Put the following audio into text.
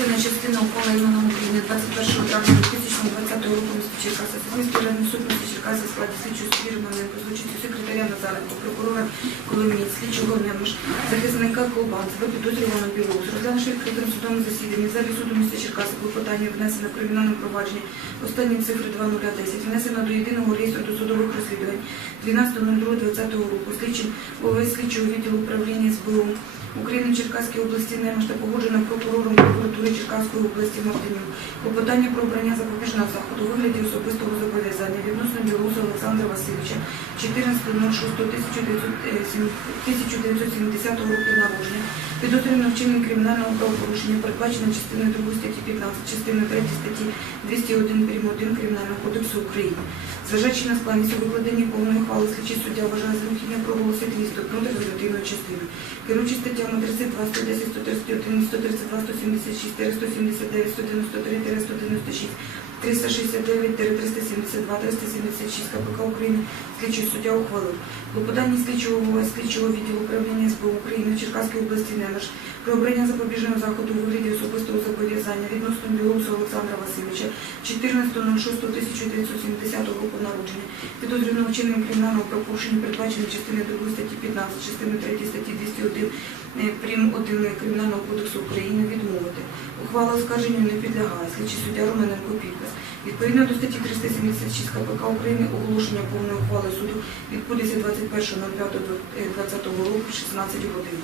Підозрювана частина ухвали іменем України 21 травня 2020 року міста Черкаси. Сумської районної суд міста Черкаси в складі слідчого спірюваної по злочинцю секретаря Назаренко, прокурора Коломієць, слідчого Немиш, захисника Колбанцева, підозрюваного Білоус. Розглянувши відкритим судом засіданні в залі суду міста Черкаси клопотання внесено в кримінальне провадження. Останні цифри 2010, внесено до єдиного реєстру досудових розслідувань 12.02.2020 року. Слідчим ОВ слідчого відділу управління СБУ України в Черкаській області Немеш та погоджено прокурором прокуратури Черкаської області Мартинюк. Клопотання про обрання запобіжного заходу у вигляді особистого зобов'язання відносно Білоуса Олександра Васильовича 14.06.1970 року народження, підозрювано вчинення кримінального правопорушення, передбачено частиною 2 статті 15, частиною 3 статті 201 прим. 1 Кримінального кодексу України. Зважаючи на складність у викладенні повної ухвали, слідчий суддя вважає за необхідне проголосити стопнути резолютивної частини. Керуючи статтями 32, 110, 131, 132, 176, 179, 193, 196, 369, 372, 376 КПК України слідчий суддя ухвалив. Клопотання слідчого слідчого відділу управління СБУ України в Черкаській області Немеш про обрання запобіжного заходу у вигляді зобов'язання відносно Білоуса Олександра Васильовича 14.06.1970 року народження, підозрюваного вчиненням кримінального правопорушення, передбачено частиною 2 статті 15, частиною 3 статті 201 е, прим. 1 Кримінального кодексу України відмовити. Ухвала оскарженню не підлягає. Слідчий суддя Романенко підпис. Відповідно до статті 376 КПК України оголошення повної ухвали суду відбудеться 21.05.2020 року в 16 годин.